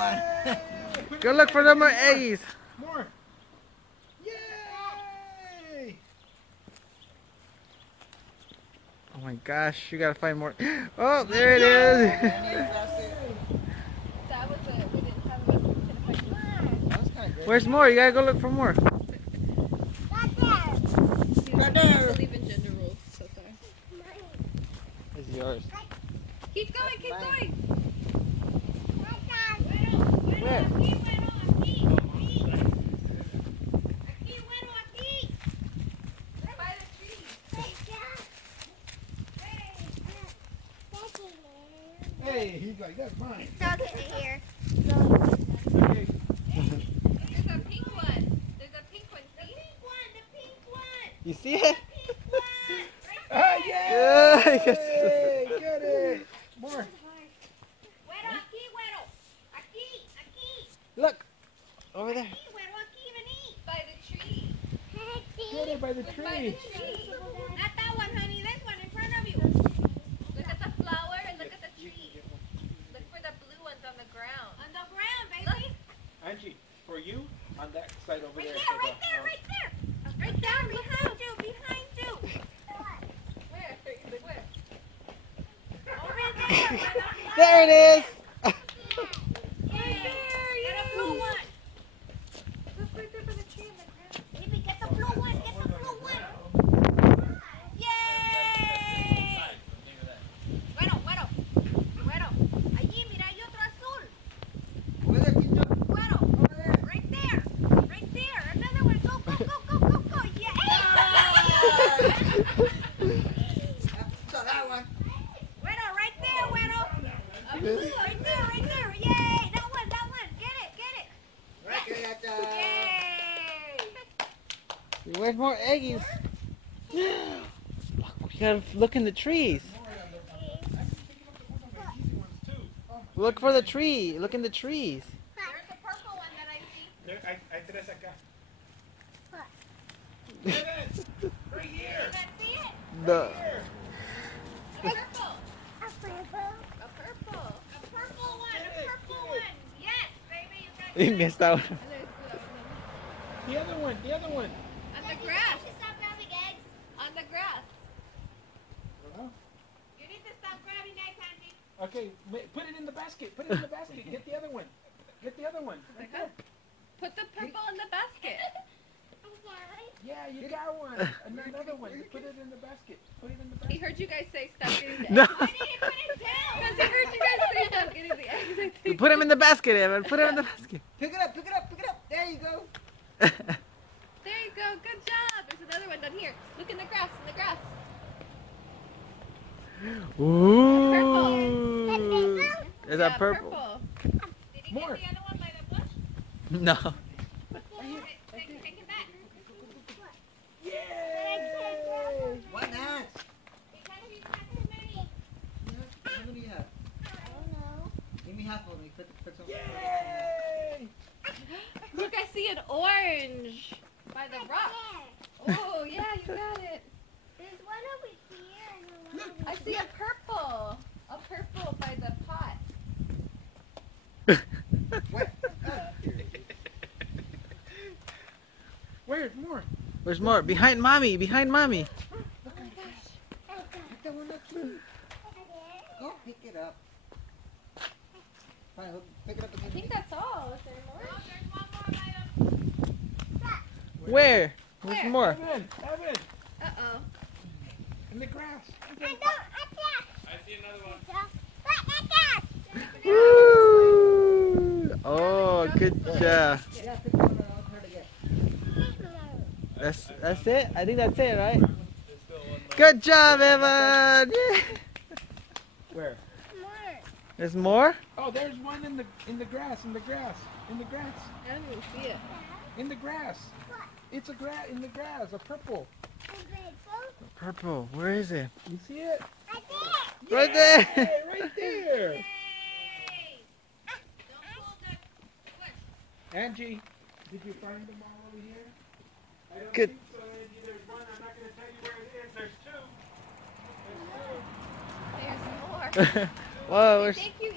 one. Go look for the more eggies. More. Yay! Oh my gosh, you gotta find more. Oh, there it is. That was it. We didn't have enough to find more. That was kind of good. Where's more? You gotta go look for more. Right there. I believe in gender rules, so sorry. It's yours. Keep going, keep going. Where? By the tree. Hey, he's like, that's mine. Here. Okay. There's a pink one. There's a pink one. See? The pink one. You see it? Ah, Yeah, yay! yes. Get it. More. Güero, aquí, güero. Aquí. Look, over there. Aquí, güero, aquí, vení. By the tree. Get it by the By tree. the tree. Not that one, honey. This one in front of you. Look at the flower and look at the tree. Look for the blue ones on the ground. On the ground, baby. Angie, for you, on that side over Right there. there, right there, right there. Right there, behind you, behind you. Where? Where? Over there. There it is. Get a blue one. Look right there by the tree on the ground. Baby, get the blue one. Get the blue one. Yay! Güero. Allí, mira, hay otro azul. Güero. Right there. Right there. Another one. Go. Yeah. Güero, right there, güero. Right there. Yay. That one. Get it. Yay. Where's more eggies? You gotta look in the trees. Look for the tree. Look in the trees. There's a purple one that I see. There, hay tres acá. Get it. Right here. Let's see it. The Purple. A purple one. Yes, baby, you got he it. missed out. And there's The other one. on the grass. Stop grabbing eggs. On the grass. You need to stop grabbing eggs, Angie. Okay, put it in the basket. Get the other one. Right there. Put the purple in the basket. I'm sorry. Yeah, you got one. Another one. You put it in the basket. He heard you guys say stop getting the No. eggs. Why did you put it down? Because he heard you guys say stop getting the eggs, I think. Put him in the basket, Evan. Put him in the basket. Pick it up. There you go. There you go. Good job. There's another one down here. Look in the grass. Ooh. Is that Yeah, purple? Did he More. get the other one by the bush? No. Take him back. Yay! Why not? Because he's got too many. How many do you have? I don't know. Give me half of them. Put some. Yay! Look, I see an orange by the rock. Oh, yeah, you got it. There's one over here and one I see a purple. A purple by the pot. Where's more? Where's more? Behind mommy. Pick that one up too. Go pick it up. Fine, pick it up I again. think that's all. Is there more? Oh, there's one more by the... Where? Where's Where? more? Evan! Uh-oh. In the grass. Woo! Oh, good job. Yeah, pick one up. I'll try to get. That's it? I think that's it, right? Good job, Evan! Yeah. Where? There's more? Oh, there's one in the grass. I don't even see it. In the grass. It's in the grass. A purple. Purple. Where is it? You see it? Right there. Yay, right there. Yay! Don't pull the bush. Angie, did you find them all over here? I don't Good. think so, Angie. There's one. I'm not going to tell you where it is. There's two. There's more. Whoa, Thank you